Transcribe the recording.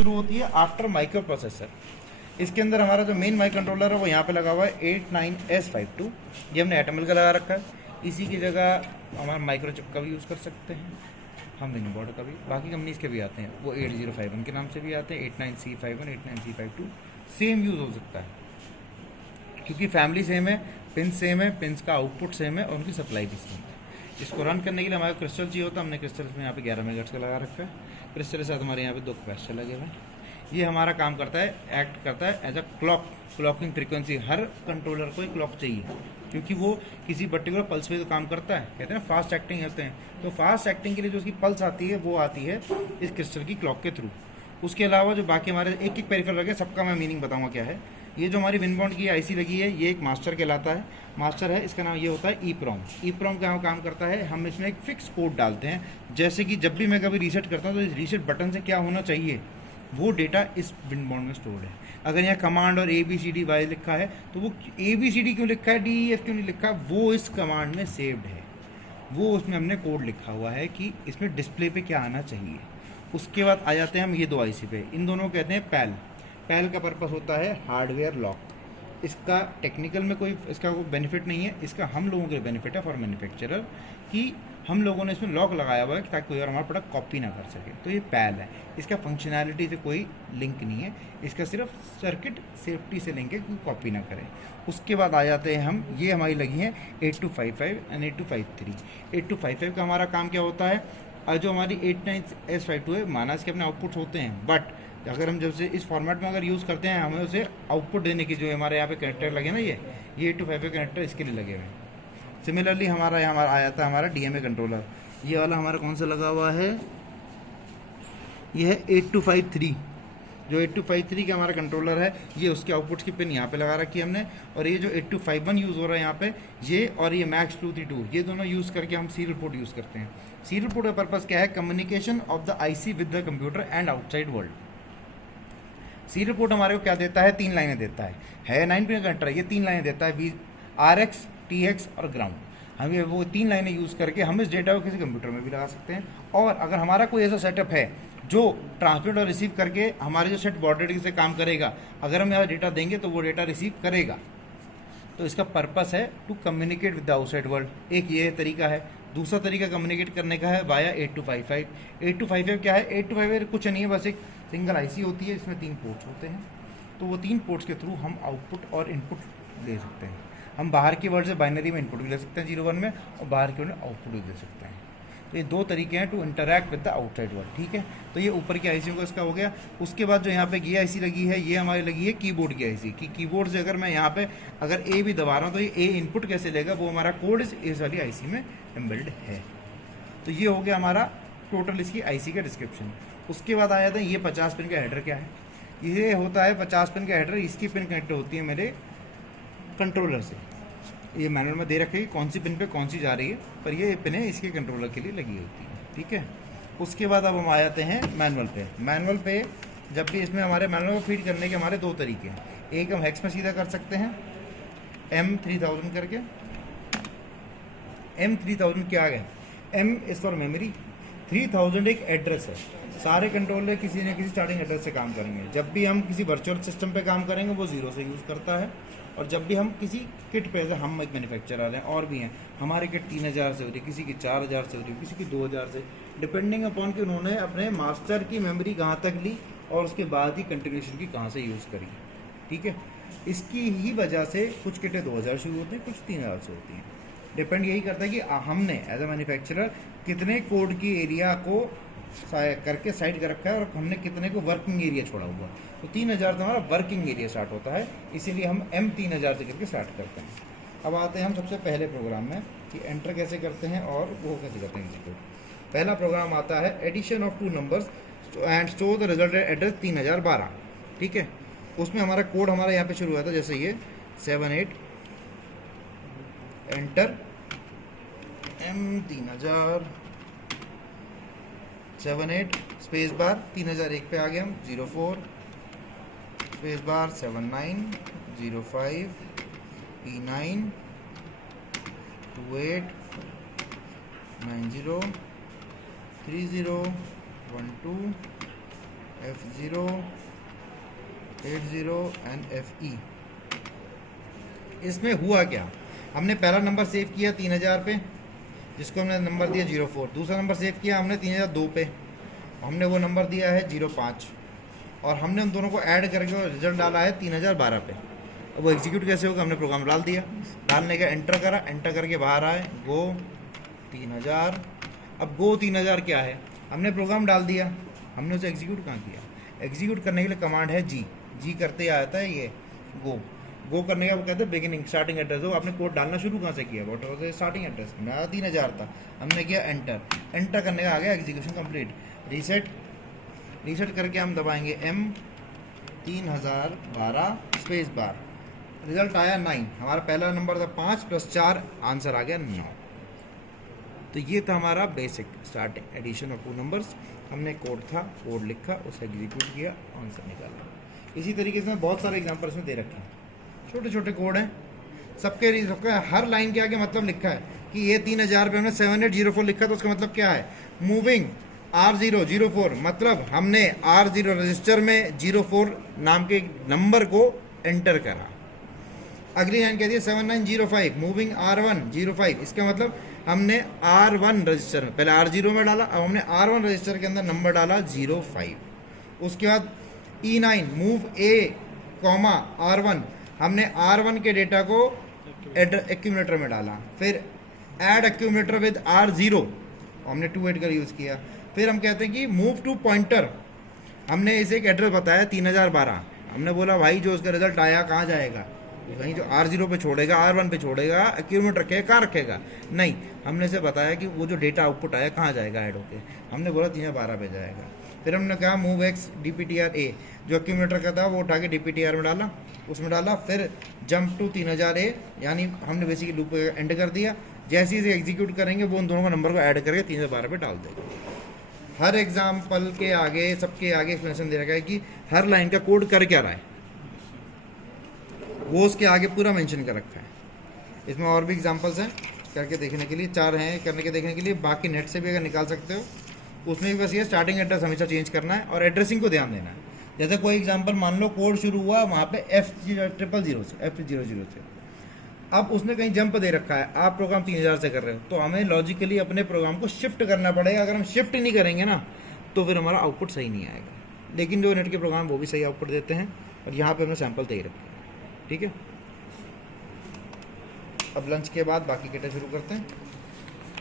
शुरू होती है आफ्टर माइक्रो प्रोसेसर। इसके अंदर हमारा जो मेन माइक्रो कंट्रोलर है वो यहाँ पे लगा हुआ है 89S52। ये हमने एटमल का लगा रखा है। इसी की जगह हमारा माइक्रोचिप का भी यूज़ कर सकते हैं हम, विनबोर्ड का भी, बाकी कंपनीज के भी आते हैं, वो 8051 के नाम से भी आते हैं, 89C51, 89C52 सेम यूज़ हो सकता है क्योंकि फैमिली सेम है, पिन सेम है, पिन्स का आउटपुट सेम है और उनकी सप्लाई भी सेम है। इसको रन करने के लिए हमारे क्रिस्टल चाहिए होता है। हमने क्रिस्टल में यहाँ पे 11 मेगाहर्ट्ज़ का लगा रखा है। क्रिस्टल के साथ हमारे यहाँ पे 2 कैपेसिटर लगे हुए हैं। ये हमारा काम करता है, एक्ट करता है एज अ क्लॉकिंग फ्रीक्वेंसी। हर कंट्रोलर को एक क्लॉक चाहिए क्योंकि वो किसी पर्टिकुलर पल्स पे तो काम करता है। कहते हैं ना फास्ट एक्टिंग होते हैं, तो फास्ट एक्टिंग के लिए जो उसकी पल्स आती है वो आती है इस क्रिस्टल की क्लॉक के थ्रू। उसके अलावा जो बाकी हमारे एक एक पेरिफेरल लगे, सबका मैं मीनिंग बताऊंगा क्या है। ये जो हमारी विनबॉन्ड की आईसी लगी है, ये एक मास्टर कहलाता है। मास्टर है, इसका नाम ये होता है ईप्रोम। ईप्रोम का काम करता है, हम इसमें एक फिक्स कोड डालते हैं। जैसे कि जब भी मैं कभी रीसेट करता हूँ तो इस रीसेट बटन से क्या होना चाहिए, वो डेटा इस विनबॉन्ड में स्टोर्ड है। अगर यहाँ कमांड और ABCDY लिखा है तो वो ABCD क्यों लिखा है, DEF क्यों नहीं लिखा, वो इस कमांड में सेव्ड है। वो उसमें हमने कोड लिखा हुआ है कि इसमें डिस्प्ले पे क्या आना चाहिए। उसके बाद आ जाते हैं हम ये 2 आईसी पे। इन दोनों को कहते हैं पैल। पैल का पर्पस होता है हार्डवेयर लॉक। इसका टेक्निकल में कोई इसका कोई बेनिफिट नहीं है, इसका हम लोगों के बेनिफिट है फॉर मैन्युफैक्चरर कि हम लोगों ने इसमें लॉक लगाया हुआ है ताकि कोई और हमारा प्रोडक्ट कॉपी ना कर सके। तो ये पैल है, इसका फंक्शनैलिटी से कोई लिंक नहीं है, इसका सिर्फ सर्किट सेफ्टी से लिंक है कि कॉपी ना करें। उसके बाद आ जाते हैं हम, ये हमारी लगी है 8255 एंड 8253। 8255 का हमारा काम क्या होता है, जो हमारी 89S52 है, माना इसके अपने आउटपुट्स होते हैं, बट अगर हम जब से इस फॉर्मेट में अगर यूज़ करते हैं, हमें उसे आउटपुट देने की जो हमारे यहाँ पे कनेक्टर लगे ना, ये 8255 कनेक्टर इसके लिए लगे हुए हैं। सिमिलरली हमारा यहाँ आया था हमारा DMA कंट्रोलर। ये वाला हमारा कौन सा लगा हुआ है, ये है 8253। जो 8253 का हमारा कंट्रोलर है, ये उसके आउटपुट्स की पिन यहाँ पे लगा रखी है हमने। और ये जो 8251 यूज़ हो रहा है यहाँ पे, ये और ये मैक्स 232, ये दोनों यूज़ करके हम सीरियल पोर्ट यूज़ करते हैं। सीरियल पोर्ट का पर्पज़ क्या है, communication of the IC with the computer and outside world. Serial port हमारे को क्या देता है, 3 लाइनें देता है 9 पिन कनेक्टर है, ये 3 लाइनें देता है, RX, TX और ग्राउंड। हम ये वो 3 लाइनें यूज़ करके हम इस डेटा को किसी कंप्यूटर में भी लगा सकते हैं। और अगर हमारा कोई ऐसा सेटअप है जो ट्रांसमिट और रिसीव करके हमारे जो सेट बॉर्डर से काम करेगा, अगर हम यहाँ डेटा देंगे तो वो डेटा रिसीव करेगा। तो इसका पर्पस है to communicate with the outside world. एक ये तरीका है। दूसरा तरीका कम्युनिकेट करने का है वाया 8255। 8255 क्या है, 8255 कुछ नहीं है, बस एक सिंगल IC होती है, इसमें 3 पोर्ट्स होते हैं। तो वो 3 पोर्ट्स के थ्रू हम आउटपुट और इनपुट ले सकते हैं। हम बाहर की वर्ड से बाइनरी में इनपुट भी ले सकते हैं 0-1 में, और बाहर की वर्ड में आउटपुट भी दे सकते हैं। तो ये 2 तरीके हैं to interact with the outside world, ठीक है। तो ये ऊपर की IC को इसका हो गया। उसके बाद जो यहाँ पे ये IC लगी है, ये हमारी लगी है कीबोर्ड की IC कि कीबोर्ड से अगर मैं यहाँ पे अगर A भी दबा रहा हूँ तो ये A इनपुट कैसे लेगा, वो हमारा कोड इस वाली IC में एम्बेल्ड है। तो ये हो गया हमारा टोटल इसकी IC का डिस्क्रिप्शन। उसके बाद आया था ये 50 पिन का हेडर क्या है। ये होता है 50 पिन का हेडर, इसकी पिन कनेक्ट होती है मेरे कंट्रोलर से। ये मैनुअल में दे रखे कि कौन सी पिन पे कौन सी जा रही है, पर ये पिन है इसके कंट्रोलर के लिए लगी होती है, ठीक है। उसके बाद अब हम आ जाते हैं मैनुअल पे। मैनुअल पे जब भी इसमें हमारे मैनुअल को फीड करने के हमारे 2 तरीके हैं। एक हम हेक्स में सीधा कर सकते हैं M3000 करके। M3000 क्या आ गया, M इज़ फॉर मेमोरी, 3000 एक एड्रेस है। सारे कंट्रोलर किसी न किसी स्टार्टिंग एड्रेस से काम करेंगे। जब भी हम किसी वर्चुअल सिस्टम पे काम करेंगे वो 0 से यूज़ करता है। और जब भी हम किसी किट पे, हम एक मैन्युफैक्चरर हैं और भी हैं, हमारे किट 3000 से हो रही है, किसी की 4000 से हो रही है, किसी की 2000 से, डिपेंडिंग अपॉन कि उन्होंने अपने मास्टर की मेमोरी कहाँ तक ली और उसके बाद ही कंटिन्यूशन की कहाँ से यूज़ करी, ठीक है। इसकी ही वजह से कुछ किटें 2000 शुरू होती हैं, कुछ 3000 से होती हैं। डिपेंड यही करता है कि हमने एज ए मैन्युफैक्चरर कितने कोड की एरिया को करके साइड कर रखा है और हमने कितने को वर्किंग एरिया छोड़ा हुआ। तो 3000 से हमारा वर्किंग एरिया स्टार्ट होता है, इसीलिए हम M3000 से करके स्टार्ट करते हैं। अब आते हैं हम सबसे पहले प्रोग्राम में कि एंटर कैसे करते हैं और वो कैसे करते हैं एग्जीक्यूट। पहला प्रोग्राम आता है addition of 2 numbers and store the result address 3012, ठीक है। उसमें हमारा कोड हमारा यहाँ पे शुरू हुआ था, जैसे ये 78 एंटर M3000 78 स्पेस बार 3001 पे आ गए हम, 04 space bar 79 05 P9 28 90 30 12 F0 80 and FE। इसमें हुआ क्या, हमने पहला नंबर सेव किया 3000 पे, जिसको हमने नंबर दिया 04। दूसरा नंबर सेव किया हमने 3002 पे, हमने वो नंबर दिया है 05, और हमने उन दोनों को ऐड करके रिजल्ट डाला है 3012 पे। अब वो एग्जीक्यूट कैसे होगा, हमने प्रोग्राम डाल दिया, डालने का एंटर करा, एंटर करके बाहर आए गो 3000। अब गो 3000 क्या है, हमने प्रोग्राम डाल दिया, हमने उसे एग्जीक्यूट कहाँ किया। एग्जीक्यूट करने के लिए कमांड है जी करते आता है ये गो करने का, वो कहते हैं बिगिनिंग स्टार्टिंग एड्रेस। हो आपने कोड डालना शुरू कहाँ से किया, वॉट वाज स्टार्टिंग एड्रेस, मेरा 3000 था, हमने किया एंटर करने का आ गया एग्जीक्यूशन कंप्लीट। रीसेट करके हम दबाएंगे M3012 स्पेस बार, रिजल्ट आया 9। हमारा पहला नंबर था 5 + 4, आंसर आ गया 9। तो ये था हमारा basic starting addition of 2 numbers. हमने कोड लिखा, उसे एग्जीक्यूट किया, आंसर निकाला। इसी तरीके से बहुत सारे एग्जांपल्स में दे रखे हैं, छोटे छोटे कोड हैं, सबके हर लाइन के आगे मतलब लिखा है कि ये 3000 पे हमने 7804 लिखा, तो उसका मतलब क्या है, मूविंग R004, मतलब हमने R0 रजिस्टर में 04 नाम के नंबर को एंटर करा। अगली लाइन कहती है 7905 मूविंग R105, इसका मतलब हमने R1 रजिस्टर में पहले R0 में डाला, अब हमने R1 रजिस्टर के अंदर नंबर डाला 05। उसके बाद E9 मूव A, R1, हमने R1 के डेटा को एक्यूमुलेटर में डाला, फिर ऐड एक्यूमुलेटर विद R0, हमने 28 का यूज़ किया। फिर हम कहते हैं कि मूव टू पॉइंटर, हमने इसे एक एड्रेस बताया 3012, हमने बोला भाई जो उसका रिजल्ट आया कहाँ जाएगा, वहीं जो R0 पे छोड़ेगा, R1 पे छोड़ेगा, एक्यूमुलेटर रखेगा, कहाँ रखेगा, नहीं, हमने इसे बताया कि वो जो डेटा आउटपुट आया कहाँ जाएगा ऐड होके, हमने बोला 3012 पे जाएगा। फिर हमने कहा मूव X DPTR A, जो एक्यूमुलेटर का था वो उठा के DPTR में डाला, उसमें डाला, फिर जंप टू 3000A, यानी हमने बेसिकली लूप एंड कर दिया। जैसे ही एग्जीक्यूट करेंगे वो उन दोनों का नंबर को ऐड करके 3012 पे डाल देगा। हर एग्जाम्पल के आगे, सबके आगे एक्सप्लेनेशन दे रखा है कि हर लाइन का कोड कर क्या रहा है, वो उसके आगे पूरा मेंशन कर रखा है। इसमें और भी एग्जांपल्स हैं करके देखने के लिए, 4 हैं करने के देखने के लिए, बाकी नेट से भी अगर निकाल सकते हो। उसमें भी बस ये स्टार्टिंग एड्रेस हमेशा चेंज करना है और एड्रेसिंग को ध्यान देना है। जैसे कोई एग्जांपल मान लो कोड शुरू हुआ वहाँ पे F000 से, अब उसने कहीं जंप दे रखा है, आप प्रोग्राम 3000 से कर रहे हो, तो हमें लॉजिकली अपने प्रोग्राम को शिफ्ट करना पड़ेगा। अगर हम शिफ्ट नहीं करेंगे ना तो फिर हमारा आउटपुट सही नहीं आएगा। लेकिन जो नेट के प्रोग्राम वो भी सही आउटपुट देते हैं, और यहाँ पे हमने सैंपल दे रखे हैं, ठीक है। अब लंच के बाद बाकी केटे शुरू करते हैं।